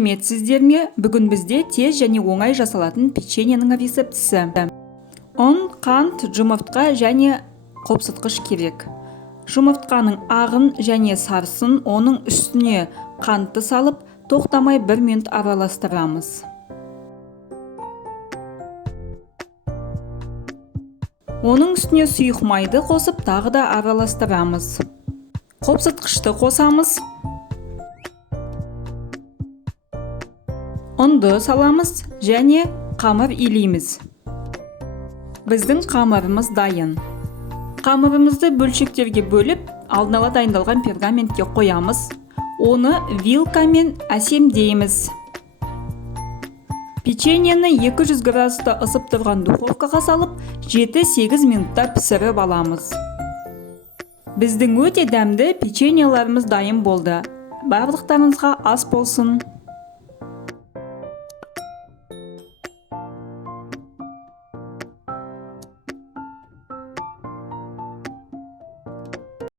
Сәлеметсіздер ме? Бүгін бізде тез және оңай жасалатын печеньенің рецептісі. Ұн, қант, жұмыртқа және қопсытқыш керек. Жұмыртқаның ағын және сарысын оның үстіне қантты салып, тоқтамай 1 минут араластырамыз. Оның үстіне сұйық майды қосып, тағы да араластырамыз. Қопсытқышты қосамыз. Ұнды саламыз және қамыр илейміз. Біздің қамырымыз дайын. Қамырымызды бөлшектерге бөліп, алдын ала дайындалған пергаментке қоямыз. Оны вилкамен әсемдейміз. Печеньені 200 градуста ысып тұрған духовкаға салып, 7-8 минутта пісіріп аламыз. Біздің өте дәмді печеньеларымыз дайын болды. Барлықтарыңызға ас болсын.